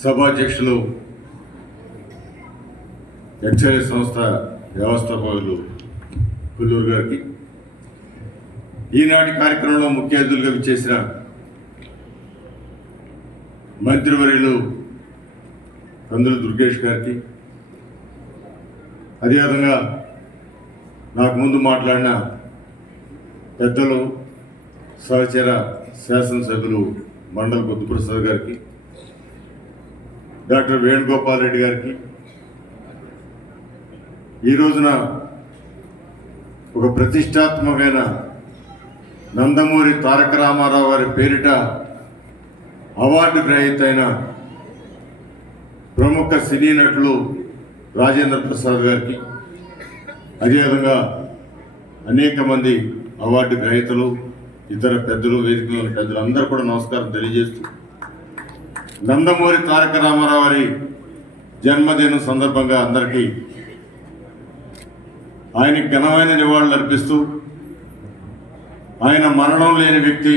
సభాధ్యక్షులు ఎక్సైజ్ సంస్థ వ్యవస్థాపకులు కొల్లూరు గారికి, ఈనాటి కార్యక్రమంలో ముఖ్య అతిథులుగా విచ్చేసిన మంత్రివర్యులు కందుల దుర్గేష్ గారికి, అదేవిధంగా నాకు ముందు మాట్లాడిన పెద్దలు సహచర శాసనసభ్యులు మండల బుద్ధప్రసాద్ గారికి, డాక్టర్ వేణుగోపాల్ రెడ్డి గారికి, ఈ రోజున ఒక ప్రతిష్టాత్మకమైన నందమూరి తారక రామారావు గారి పేరిట అవార్డు గ్రహీత అయిన ప్రముఖ సినీ నటులు రాజేంద్ర ప్రసాద్ గారికి, అదేవిధంగా అనేక మంది అవార్డు గ్రహీతలు, ఇతర పెద్దలు, వేదికలోని పెద్దలు అందరూ కూడా నమస్కారం తెలియజేస్తూ, నందమూరి తారక రామారావు గారి జన్మదినం సందర్భంగా అందరికీ ఆయనకి ఘనమైన నివాళులు అర్పిస్తూ, ఆయన మరణం లేని వ్యక్తి,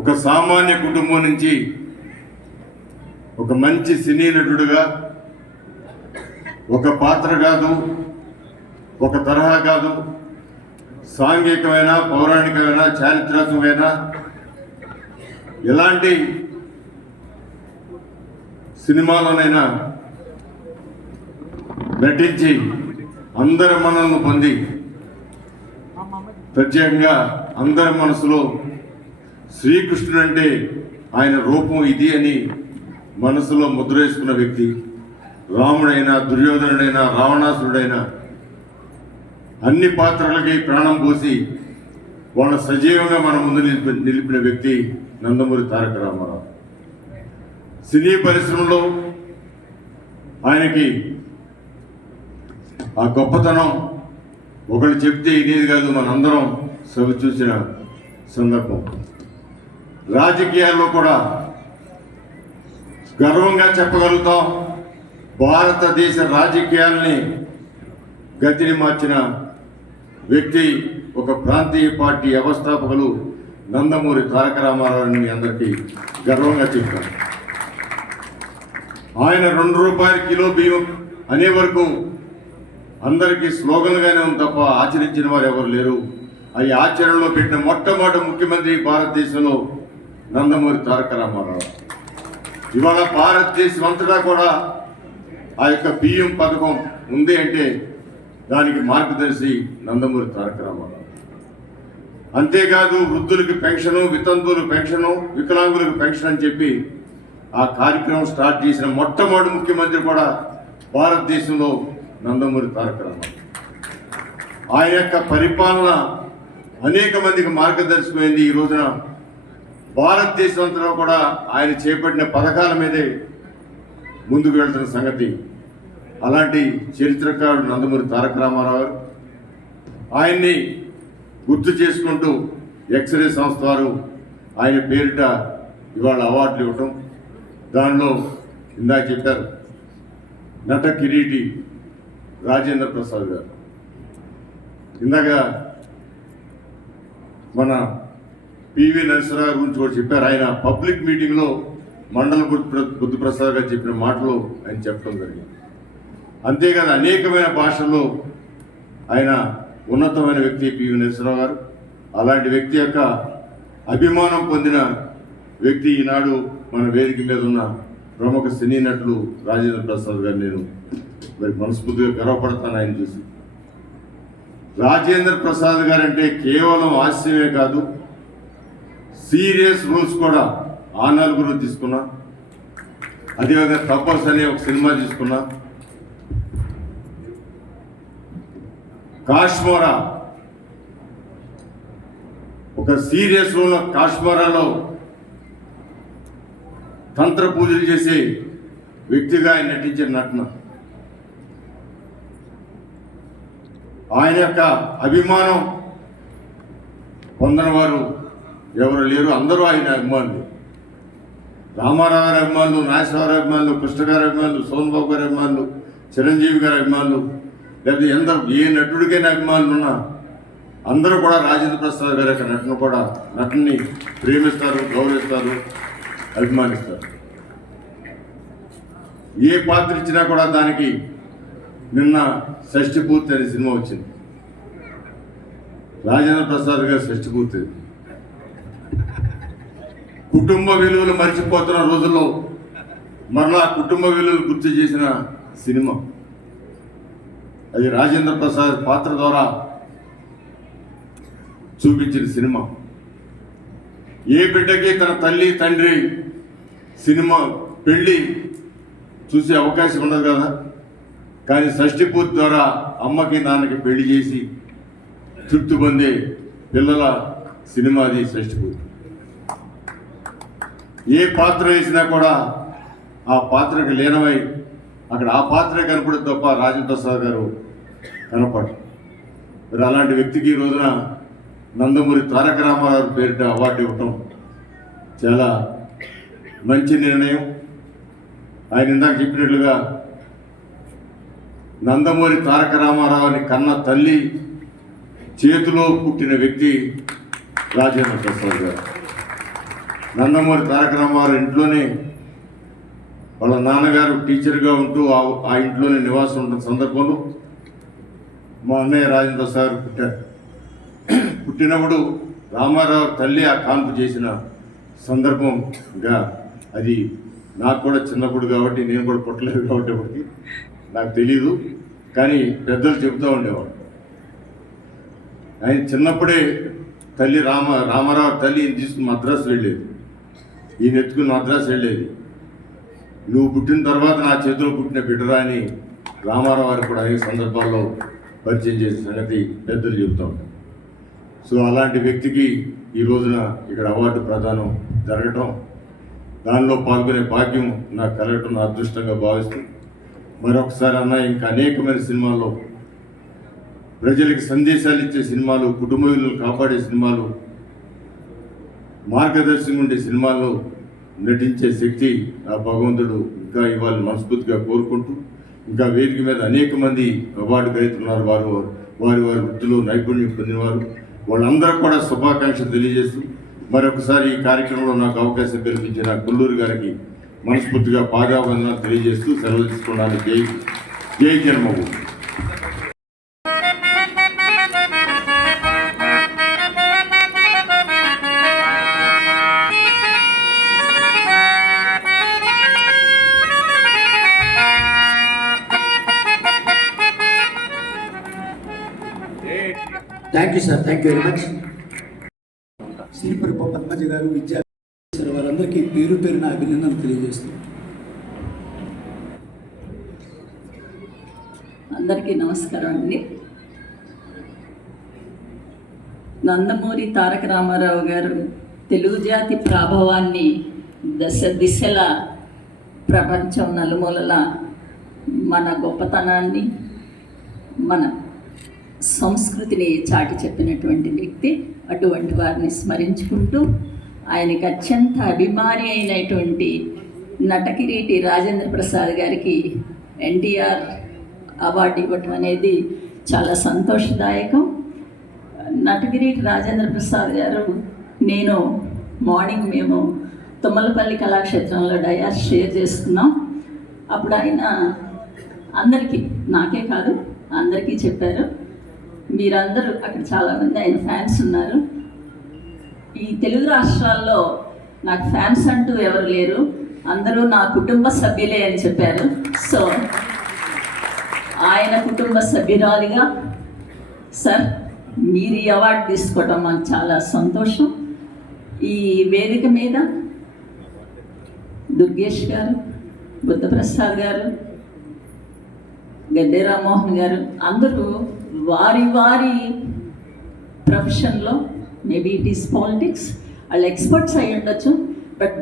ఒక సామాన్య కుటుంబం నుంచి ఒక మంచి సినీ నటుడుగా, ఒక పాత్ర కాదు, ఒక తరహా కాదు, సాంఘికమైన, పౌరాణికమైన, చారిత్రాత్మకమైన ఎలాంటి సినిమాలోనైనా నటించి అందరి మనల్ని పొంది, ప్రత్యేకంగా అందరి మనసులో శ్రీకృష్ణుడు అంటే ఆయన రూపం ఇది అని మనసులో ముద్ర వేసుకున్న వ్యక్తి. రాముడైనా, దుర్యోధనుడైనా, రావణాసురుడైనా అన్ని పాత్రలకి ప్రాణం పోసి వాళ్ళ సజీవంగా మన ముందు నిలిపిన వ్యక్తి నందమూరి తారక రామారావు. సినీ పరిశ్రమలో ఆయనకి ఆ గొప్పతనం ఒకళ్ళు చెప్తే ఇదేది కాదు, మనందరం సభ చూసిన సందర్భం. రాజకీయాల్లో కూడా గర్వంగా చెప్పగలుగుతాం, భారతదేశ రాజకీయాల్ని గతిని మార్చిన వ్యక్తి, ఒక ప్రాంతీయ పార్టీ వ్యవస్థాపకులు నందమూరి తారక రామారావుని మీ అందరికీ గర్వంగా చెప్తాను. ఆయన 2 రూపాయల కిలో బియ్యం అనే వరకు అందరికీ స్లోగన్గానే ఉంది తప్ప ఆచరించిన వారు ఎవరు లేరు. అవి ఆచరణలో పెట్టిన మొట్టమొదటి ముఖ్యమంత్రి భారతదేశంలో నందమూరి తారక రామారావు. ఇవాళ భారతదేశం అంతటా కూడా ఆ యొక్క బియ్యం పథకం ఉంది అంటే దానికి మార్గదర్శి నందమూరి తారక రామారావు. అంతేకాదు వృద్ధులకి పెన్షను, వితంతువులకు పెన్షను, వికలాంగులకు పెన్షన్ అని చెప్పి ఆ కార్యక్రమం స్టార్ట్ చేసిన మొట్టమొదటి ముఖ్యమంత్రి కూడా భారతదేశంలో నందమూరి తారక రామారావు. ఆయన యొక్క పరిపాలన అనేక మందికి మార్గదర్శకమైంది. ఈ రోజున భారతదేశం అంతా కూడా ఆయన చేపట్టిన పథకాల మీదే ముందుకు వెళ్తున్న సంగతి. అలాంటి చరిత్రకారుడు నందమూరి తారక రామారావు. ఆయన్ని గుర్తు చేసుకుంటూ ఎక్సైజ్ సంస్థ వారు ఆయన పేరిట ఇవాళ అవార్డులు ఇవ్వటం, దానిలో ఇందాక చెప్పారు నట కిరీటి రాజేంద్ర ప్రసాద్ గారు. ఇందాక మన పివి నరసింహరావు గురించి కూడా చెప్పారు. ఆయన పబ్లిక్ మీటింగ్లో మండల బుద్ధప్రసాద్ గారు చెప్పిన మాటలు ఆయన చెప్పడం జరిగింది. అంతేకాదు అనేకమైన భాషల్లో ఆయన ఉన్నతమైన వ్యక్తి పివి నరసింహరావు గారు. అలాంటి వ్యక్తి యొక్క అభిమానం పొందిన వ్యక్తి ఈనాడు మన వేదిక మీద ఉన్న ప్రముఖ సినీ నటులు రాజేంద్ర ప్రసాద్ గారు. నేను మరి మనస్ఫూర్తిగా గర్వపడతాను ఆయన చూసి. రాజేంద్ర ప్రసాద్ గారు అంటే కేవలం హాస్యమే కాదు, సీరియస్ రోల్స్ కూడా ఆ నలుగురు తీసుకున్నా. అదేవిధంగా తపస్ అనే ఒక సినిమా తీసుకున్నా, కాశ్మీరా ఒక సీరియస్ రోల్. కాశ్మీరాలో తంత్ర పూజలు చేసే వ్యక్తిగా ఆయన నటించిన నటన. ఆయన యొక్క అభిమానం పొందని వారు ఎవరు లేరు. అందరూ ఆయన అభిమానులు. రామారావు గారి అభిమానులు, నాగేశ్వరరావు అభిమానులు, కృష్ణ గారి అభిమానులు, సోమన్ బాబు గారి అభిమానులు, చిరంజీవి గారి అభిమానులు, లేకపోతే ఏ నటుడికైనా అభిమానులు ఉన్నా అందరూ కూడా రాజేంద్ర ప్రసాద్ గారి యొక్క నటన కూడా నటనని ప్రేమిస్తారు, గౌరవిస్తారు. అభిమానిస్తారు. ఏ పాత్ర ఇచ్చినా కూడా దానికి నిన్న షష్ఠిపూర్తి అనే సినిమా వచ్చింది. రాజేంద్ర ప్రసాద్ గారు షష్ఠిపూర్తి. కుటుంబ విలువలు మర్చిపోతున్న రోజుల్లో మరలా కుటుంబ విలువలు గుర్తు చేసిన సినిమా అది. రాజేంద్ర ప్రసాద్ పాత్ర ద్వారా చూపించిన సినిమా. ఏ బిడ్డకి తన తల్లి తండ్రి సినిమా పెళ్ళి చూసే అవకాశం ఉండదు కదా, కానీ షష్ఠిపూర్తి ద్వారా అమ్మకి నాన్నకి పెళ్లి చేసి తృప్తి పొందే పిల్లల సినిమా అది షష్ఠిపూర్తి. ఏ పాత్ర వేసినా కూడా ఆ పాత్రకు లీనమై అక్కడ ఆ పాత్రే కనపడదు తప్ప రాజేంద్ర ప్రసాద్ గారు కనపడరు. మరి అలాంటి వ్యక్తికి ఈ రోజున నందమూరి తారక రామారావు పేరిట అవార్డు ఇవ్వటం చాలా మంచి నిర్ణయం. ఆయన ఇందాక చెప్పినట్లుగా నందమూరి తారక రామారావుని కన్న తల్లి చేతిలో పుట్టిన వ్యక్తి రాజేంద్ర ప్రసాద్ గారు. నందమూరి తారక రామారావు ఇంట్లోనే వాళ్ళ నాన్నగారు టీచర్గా ఉంటూ ఆ ఇంట్లోనే నివాసం ఉంటున్న సందర్భంలో మా అన్నయ్య రాజేంద్ర ప్రసాద్ పుట్టారు. పుట్టినప్పుడు రామారావు తల్లి ఆ కాన్పు చేసిన సందర్భంగా అది నాకు కూడా చిన్నప్పుడు కాబట్టి నేను కూడా పుట్టలేదు కాబట్టి అప్పటికి నాకు తెలీదు, కానీ పెద్దలు చెబుతూ ఉండేవాడు. ఆయన చిన్నప్పుడే తల్లి రామారావు తల్లి ఈయన తీసుకుని మద్రాసు వెళ్ళేది, ఈయన ఎత్తుకుని మద్రాసు వెళ్ళేది. నువ్వు పుట్టిన తర్వాత నా చేతిలో పుట్టిన బిడ్డరా అని రామారావు వారికి కూడా అనేక సందర్భాల్లో పరిచయం చేసిన సంగతి పెద్దలు చెబుతూ ఉంటారు. సో అలాంటి వ్యక్తికి ఈ రోజున ఇక్కడ అవార్డు ప్రదానం జరగటం, దానిలో పాల్గొనే భాగ్యం నాకు కలగటం నా అదృష్టంగా భావిస్తుంది. మరొకసారి అన్న ఇంకా అనేకమైన సినిమాల్లో ప్రజలకు సందేశాలు ఇచ్చే సినిమాలు, కుటుంబ విలువలు కాపాడే సినిమాలు, మార్గదర్శకం ఉండే సినిమాల్లో నటించే శక్తి ఆ భగవంతుడు ఇంకా ఇవ్వాలని మనస్ఫూర్తిగా కోరుకుంటూ, ఇంకా వేదిక మీద అనేక మంది అవార్డు గ్రహీతున్నారు. వారి వారి వృత్తిలో నైపుణ్యం పొందినవారు, వాళ్ళందరూ కూడా శుభాకాంక్షలు తెలియజేస్తూ మరొకసారి ఈ కార్యక్రమంలో నాకు అవకాశం కల్పించిన కొల్లూరు గారికి మనస్ఫూర్తిగా పాదాభివందనాలు తెలియజేస్తూ సెలవు తీసుకోవడానికి జై Janmabhoomi. Thank you sir, thank you very much. Sripuri Padmaja గారు, విద్యా వారందరికీ పేరు పేరున అభినందనలు తెలియజేస్తున్నాను. అందరికీ నమస్కారం అండి. నందమూరి తారక రామారావు గారు తెలుగు జాతి ప్రాభవాన్ని దశ దిశల ప్రపంచం నలుమూలల మన గొప్పతనాన్ని, మన సంస్కృతిని చాటి చెప్పినటువంటి వ్యక్తి. అటువంటి వారిని స్మరించుకుంటూ ఆయనకి అత్యంత అభిమాని అయినటువంటి నటకిరీటి రాజేంద్ర ప్రసాద్ గారికి ఎన్టీఆర్ అవార్డు ఇవ్వటం అనేది చాలా సంతోషదాయకం. నటకిరీటి రాజేంద్ర ప్రసాద్ గారు, నేను మార్నింగ్ మేము తుమ్మలపల్లి కళాక్షేత్రంలో డయాస్ షేర్ చేసుకున్నాం. అప్పుడు ఆయన అందరికీ, నాకే కాదు అందరికీ చెప్పారు, మీరందరూ అక్కడ చాలామంది ఆయన ఫ్యాన్స్ ఉన్నారు, ఈ తెలుగు రాష్ట్రాల్లో నాకు ఫ్యాన్స్ అంటూ ఎవరు లేరు, అందరూ నా కుటుంబ సభ్యులే అని చెప్పారు. సో ఆయన కుటుంబ సభ్యురాలిగా సార్ మీరు ఈ అవార్డు తీసుకోవడం మాకు చాలా సంతోషం. ఈ వేదిక మీద దుర్గేష్ గారు, బుద్ధప్రసాద్ గారు, గడ్డే రామ్మోహన్ గారు అందరూ వారి వారి ప్రొఫెషన్లో, మేబీ ఇట్ ఈస్ పాలిటిక్స్, వాళ్ళు ఎక్స్పర్ట్స్ అయి ఉండొచ్చు, బట్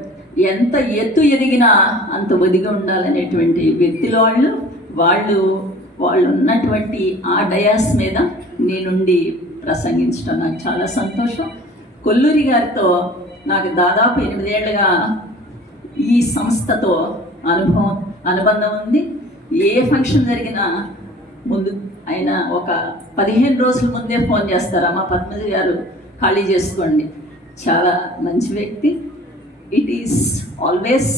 ఎంత ఎత్తు ఎదిగినా అంత ఒదిగి ఉండాలనేటువంటి వ్యక్తులు వాళ్ళు ఉన్నటువంటి ఆ డయాస్ మీద నేనుండి ప్రసంగించడం నాకు చాలా సంతోషం. కొల్లూరి గారితో నాకు దాదాపు 8 ఏళ్ళుగా ఈ సంస్థతో అనుబంధం ఉంది. ఏ ఫంక్షన్ జరిగినా ముందు ఆయన ఒక 15 రోజుల ముందే ఫోన్ చేస్తారమ్మా పద్మజ గారు ఖాళీ చేసుకోండి. చాలా మంచి వ్యక్తి. It is always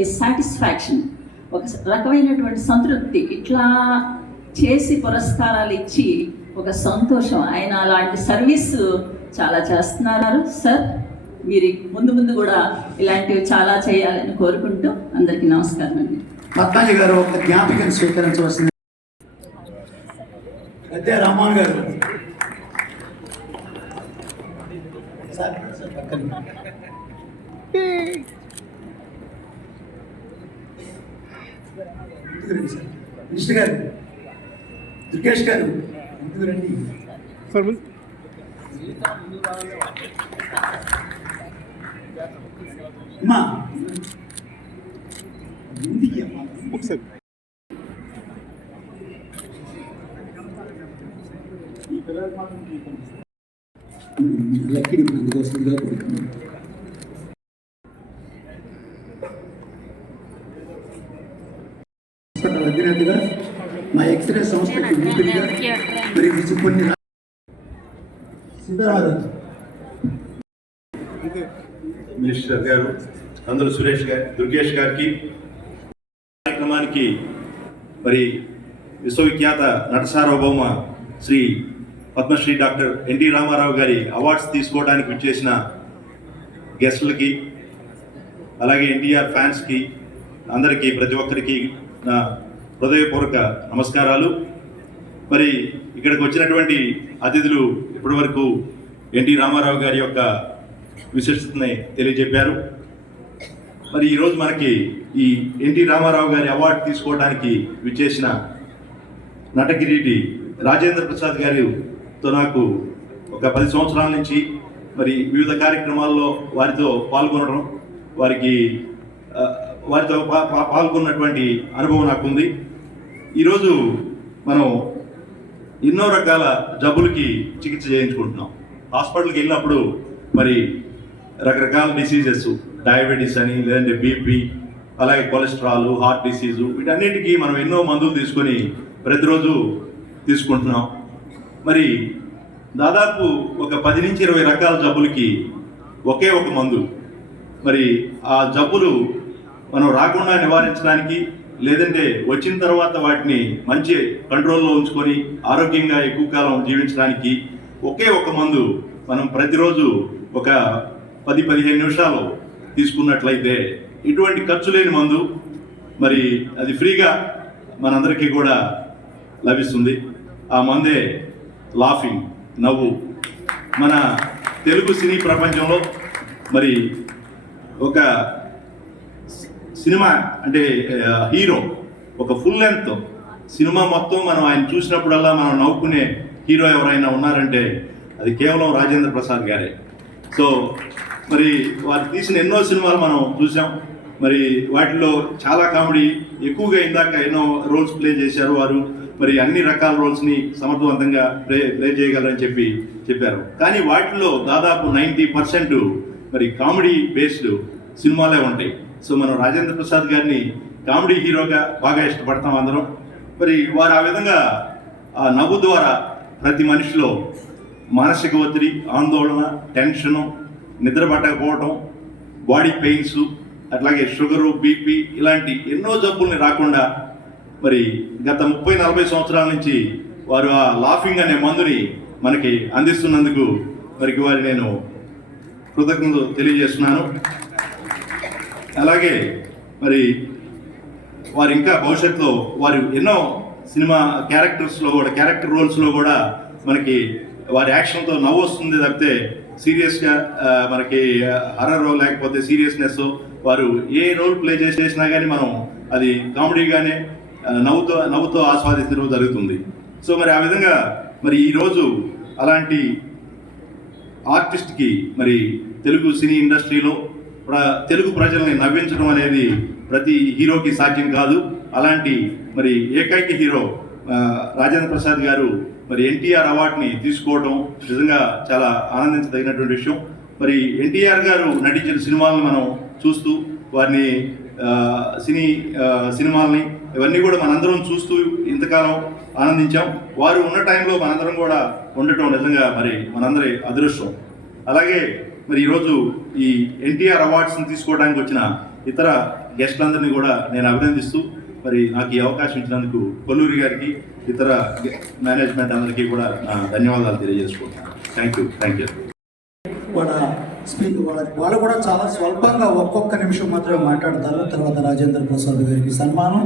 a satisfaction, ఒక రకమైనటువంటి సంతృప్తి. ఇట్లా చేసి పురస్కారాలు ఇచ్చి ఒక సంతోషం. ఆయన అలాంటి సర్వీస్ చాలా చేస్తున్నారు సార్. మీరు ముందు ముందు కూడా ఇలాంటివి చాలా చేయాలని కోరుకుంటూ అందరికీ నమస్కారం అండి. పద్మాజీ గారు ఒక జ్ఞాపికను స్వీకరించవలసింది. అదే రామాన్ గారు సార్ పక్కన. మినిస్టర్ గారు, దుర్గేష్ గారు ముందుకు రండి. అమ్మా లక్కీ అందుకోసంగా కోరుతున్నాను. అధినేతగా మా ఎక్స్రే సంస్థకి ఊపిరిగా మరియు కొన్ని సిద్ధరాజు మినిస్టర్ గారు, అందరూ సురేష్ గారు, దుర్గేష్ గారికి కార్యక్రమానికి మరి విశ్వవిఖ్యాత నట సార్వభౌమ శ్రీ పద్మశ్రీ డాక్టర్ ఎన్టీ రామారావు గారి అవార్డ్స్ తీసుకోవడానికి విచ్చేసిన గెస్టులకి, అలాగే ఎన్టీఆర్ ఫ్యాన్స్కి అందరికీ, ప్రతి ఒక్కరికి నా హృదయపూర్వక నమస్కారాలు. మరి ఇక్కడికి వచ్చినటువంటి అతిథులు ఇప్పటి వరకు ఎన్టీ రామారావు గారి యొక్క విశిష్టతని తెలియజెప్పారు. మరి ఈరోజు మనకి ఈ ఎన్టీ రామారావు గారి అవార్డు తీసుకోవడానికి విచ్చేసిన నటకిరీటి రాజేంద్ర ప్రసాద్ గారితో నాకు ఒక 10 సంవత్సరాల నుంచి మరి వివిధ కార్యక్రమాల్లో వారితో పాల్గొనడం, వారితో పాల్గొన్నటువంటి అనుభవం నాకుంది. ఈరోజు మనం ఎన్నో రకాల జబ్బులకి చికిత్స చేయించుకుంటున్నాం. హాస్పిటల్కి వెళ్ళినప్పుడు మరి రకరకాల డిసీజెస్, డయాబెటీస్ అని, లేదంటే బీపీ, అలాగే కొలెస్ట్రాల్, హార్ట్ డిసీజు, వీటన్నిటికీ మనం ఎన్నో మందులు తీసుకొని ప్రతిరోజు తీసుకుంటున్నాం. మరి దాదాపు ఒక 10 నుంచి 20 రకాల జబ్బులకి ఒకే ఒక మందు. మరి ఆ జబ్బులు మనం రాకుండా నివారించడానికి, లేదంటే వచ్చిన తర్వాత వాటిని మంచి కంట్రోల్లో ఉంచుకొని ఆరోగ్యంగా ఎక్కువ కాలం జీవించడానికి ఒకే ఒక మందు మనం ప్రతిరోజు ఒక 10-15 నిమిషాలు తీసుకున్నట్లయితే ఎటువంటి ఖర్చు లేని మందు, మరి అది ఫ్రీగా మనందరికీ కూడా లభిస్తుంది. ఆ మందే లాఫింగ్, నవ్వు. మన తెలుగు సినీ ప్రపంచంలో మరి ఒక సినిమా అంటే హీరో, ఒక ఫుల్ లెంత్ సినిమా మొత్తం మనం ఆయన చూసినప్పుడల్లా మనం నవ్వుకునే హీరో ఎవరైనా ఉన్నారంటే అది కేవలం రాజేంద్ర ప్రసాద్ గారే. సో మరి వారు తీసిన ఎన్నో సినిమాలు మనం చూసాం. మరి వాటిలో చాలా కామెడీ, ఎక్కువగా ఇందాక ఎన్నో రోల్స్ ప్లే చేశారు వారు. మరి అన్ని రకాల రోల్స్ని సమర్థవంతంగా ప్లే చేయగలరని చెప్పారు. కానీ వాటిలో దాదాపు 90% మరి కామెడీ బేస్డ్ సినిమాలే ఉంటాయి. సో మనం రాజేంద్ర ప్రసాద్ గారిని కామెడీ హీరోగా బాగా ఇష్టపడతాం అందరం. మరి వారు ఆ విధంగా ఆ నవ్వు ద్వారా ప్రతి మనిషిలో మానసిక ఒత్తిడి, ఆందోళన, టెన్షను, నిద్ర పట్టకపోవటం, బాడీ పెయిన్స్, అట్లాగే షుగరు, బీపీ ఇలాంటి ఎన్నో జబ్బుల్ని రాకుండా మరి గత 30-40 సంవత్సరాల నుంచి వారు ఆ లాఫింగ్ అనే మందుని మనకి అందిస్తున్నందుకు మరి వారి నేను కృతజ్ఞతలు తెలియజేస్తున్నాను. అలాగే మరి వారు ఇంకా భవిష్యత్తులో వారు ఎన్నో సినిమా క్యారెక్టర్ రోల్స్లో కూడా మనకి వారి యాక్షన్తో నవ్వు వస్తుంది తప్పితే సీరియస్గా మనకి హర్రర్ లేకపోతే సీరియస్నెస్ వారు ఏ రోల్ ప్లే చేసినా కానీ మనం అది కామెడీగానే నవ్వుతో ఆస్వాదించడం జరుగుతుంది. సో మరి ఆ విధంగా మరి ఈరోజు అలాంటి ఆర్టిస్ట్కి మరి తెలుగు సినీ ఇండస్ట్రీలో తెలుగు ప్రజల్ని నవ్వించడం అనేది ప్రతి హీరోకి సాధ్యం కాదు. అలాంటి మరి ఏకైక హీరో రాజేంద్ర ప్రసాద్ గారు మరి ఎన్టీఆర్ అవార్డుని తీసుకోవడం నిజంగా చాలా ఆనందించదగినటువంటి విషయం. మరి ఎన్టీఆర్ గారు నటించిన సినిమాలను మనం చూస్తూ వారిని సినిమాలని ఇవన్నీ కూడా మనందరం చూస్తూ ఇంతకాలం ఆనందించాం. వారు ఉన్న టైంలో మనందరం కూడా ఉండటం నిజంగా మరి మనందరి అదృష్టం. అలాగే మరి ఈరోజు ఈ ఎన్టీఆర్ అవార్డ్స్ని తీసుకోవడానికి వచ్చిన ఇతర గెస్టులందరినీ కూడా నేను అభినందిస్తూ మరి నాకు ఈ అవకాశం ఇచ్చినందుకు కొల్లూరి గారికి ఇతర మేనేజ్మెంట్ అందరికీ కూడా నా ధన్యవాదాలు తెలియజేసుకుంటున్నాను. Thank you. వాళ్ళు కూడా చాలా స్వల్పంగా ఒక్కొక్క నిమిషం మాత్రమే మాట్లాడతారు. తర్వాత రాజేంద్ర ప్రసాద్ గారికి సన్మానం,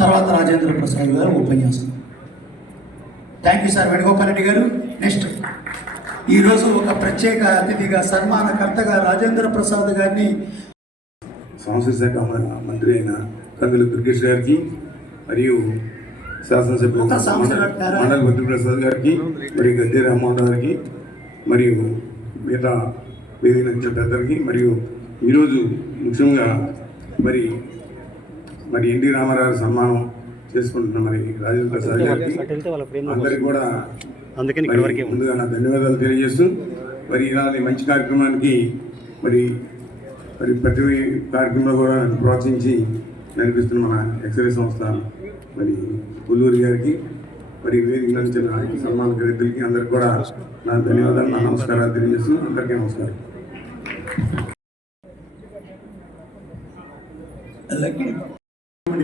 తర్వాత రాజేంద్ర ప్రసాద్ గారు ఉపన్యాసం. Thank you sir Venugopal Reddy గారు. నెక్స్ట్ ఈరోజు ఒక ప్రత్యేక అతిథిగా సన్మానకర్తగా రాజేంద్ర ప్రసాద్ గారిని సంస్కృతి శాఖ మంత్రి అయిన కందులు దుర్గేష్ గారికి మరియు శాసనసభ్యులు మండలి బుద్ధిప్రసాద్ గారికి మరియు గద్దె రామ్మోహన్ గారికి మరియు మిగతా వేదిక నుంచి పెద్దలకి మరియు ఈరోజు ముఖ్యంగా మరి ఎన్టీ రామారావు సన్మానం చేసుకుంటున్న మరి రాజేంద్ర ప్రసాద్ గారికి అందరికీ కూడా ముందుగా నా ధన్యవాదాలు తెలియజేస్తూ మరి ఇలాంటి మంచి కార్యక్రమానికి మరి ప్రతి కార్యక్రమంలో కూడా నన్ను ప్రోత్సహించి నడిపిస్తున్న మన ఎక్స్రే సంస్థ మరి కొల్లూరి గారికి మరి వేదిక నుంచి సన్మాన గ్రహీతలకి అందరికీ కూడా నా ధన్యవాదాలు, నా నమస్కారాలు తెలియజేస్తూ అందరికీ నమస్కారం.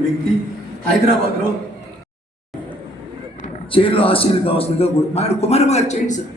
వ్యక్తి హైదరాబాద్లో చైర్లో ఆశీర్లు కావాల్సిందిగా కుమారమ్మ గారు చేయండి సార్.